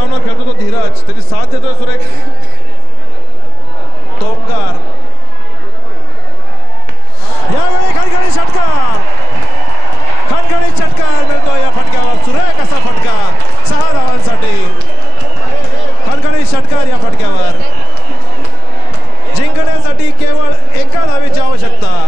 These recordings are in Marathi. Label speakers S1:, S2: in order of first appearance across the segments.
S1: सामना खेळतो तो धीरज. त्याची साथ देतोय सुरेख. तोमकार यावेळी खणखणी षटकार. खणखणी षटकार मिळतो या फटक्याला सुरेख असा फटका सहा धावांसाठी. खणखणी षटकार या फटक्यावर. जिंकण्यासाठी केवळ एका धावेची आवश्यकता.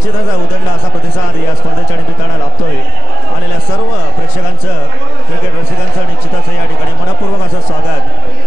S1: निश्चितच
S2: उदंड असा प्रतिसाद या स्पर्धेच्या निमित्तानं लाभतोय. आलेल्या सर्व प्रेक्षकांचं क्रिकेट रसिकांचं निश्चितच या ठिकाणी मनपूर्वक असं स्वागत.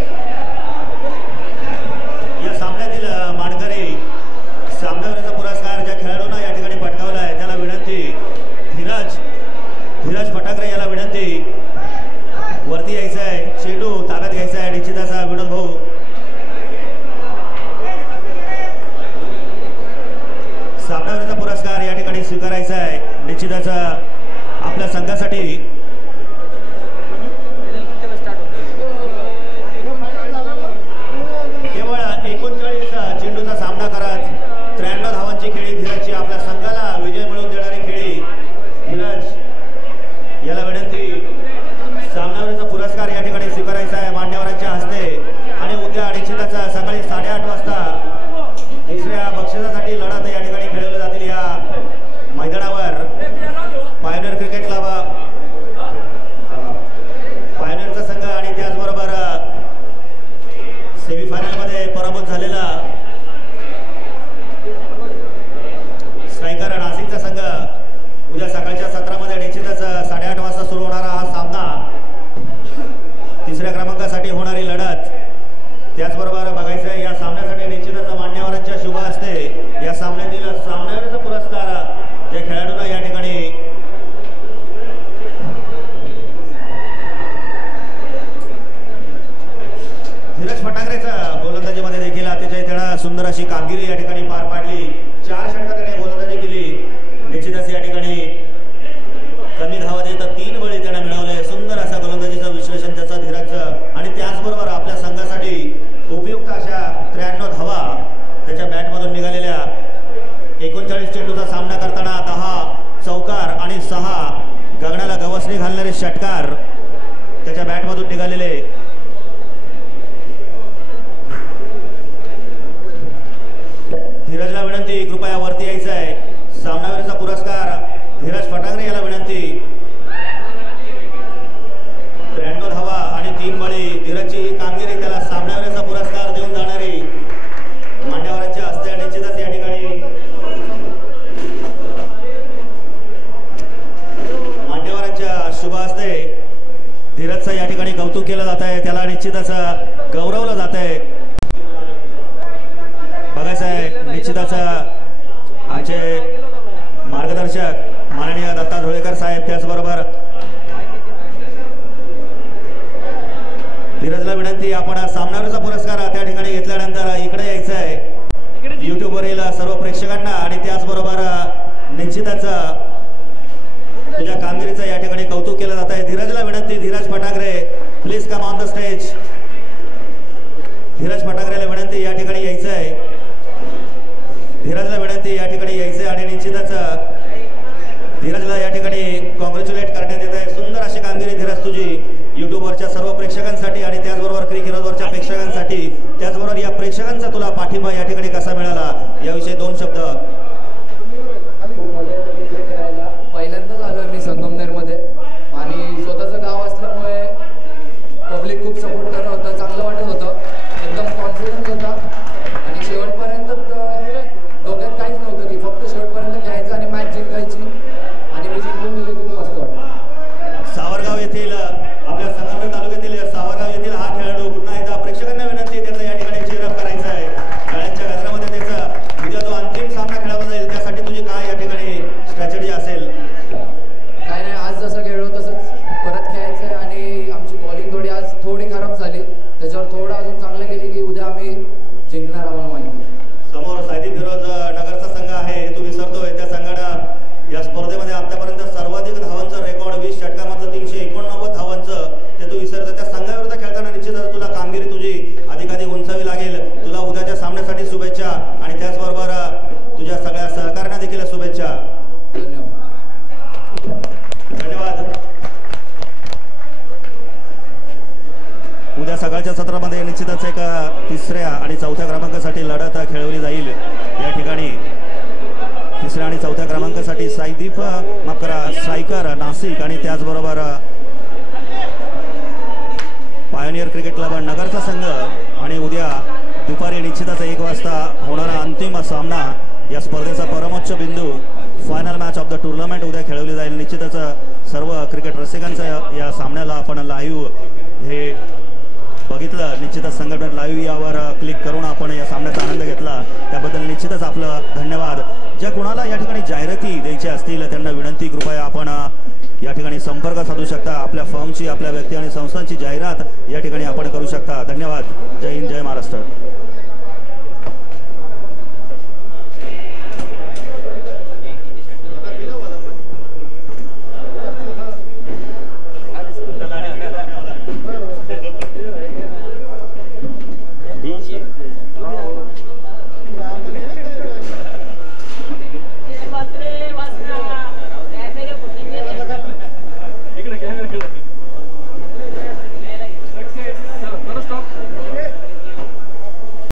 S2: षटकार त्याच्या बॅटमधून निघालेले जात आहे. त्याला निश्चितच गौरवलं जात please come on the stage Dheeraj फटाकऱ्याला विनंती या ठिकाणी यायचं आहे धीरजला विनंती या ठिकाणी यायचं आहे आणि निश्चितच धीरजला या ठिकाणी कॉंग्रॅच्युलेट करण्यात येत आहे. सुंदर अशी कामगिरी धीरज तुझी युट्यूबवरच्या सर्व प्रेक्षकांसाठी आणि त्याचबरोबर क्रिकेटवरच्या प्रेक्षकांसाठी. त्याचबरोबर या प्रेक्षकांचा तुला पाठिंबा या ठिकाणी कसा मिळाला? याविषयी दोन शब्द तिसऱ्या आणि चौथ्या क्रमांकासाठी साईदीप माफ करा सायकर नाशिक आणि त्याचबरोबर पायोनियर क्रिकेट क्लब नगरचा संघ. आणि उद्या दुपारी निश्चितच एक वाजता होणारा अंतिम सामना या स्पर्धेचा परमोच्च बिंदू final match of the tournament उद्या खेळवली जाईल. निश्चितच सर्व क्रिकेट रसिकांचं या सामन्याला आपण लाईव्ह हे बघितलं. निश्चितच संघटन लाईव्ह यावर क्लिक करून आपण या सामन्याचा आनंद घेतला. त्याबद्दल निश्चितच आपलं धन्यवाद. ज्या कोणाला या ठिकाणी जाहिराती द्यायच्या असतील त्यांना विनंती कृपया आपण या ठिकाणी संपर्क साधू शकता. आपल्या फर्मची आपल्या व्यक्ती आणि संस्थांची जाहिरात या ठिकाणी आपण करू शकता. धन्यवाद. जय हिंद जय महाराष्ट्र.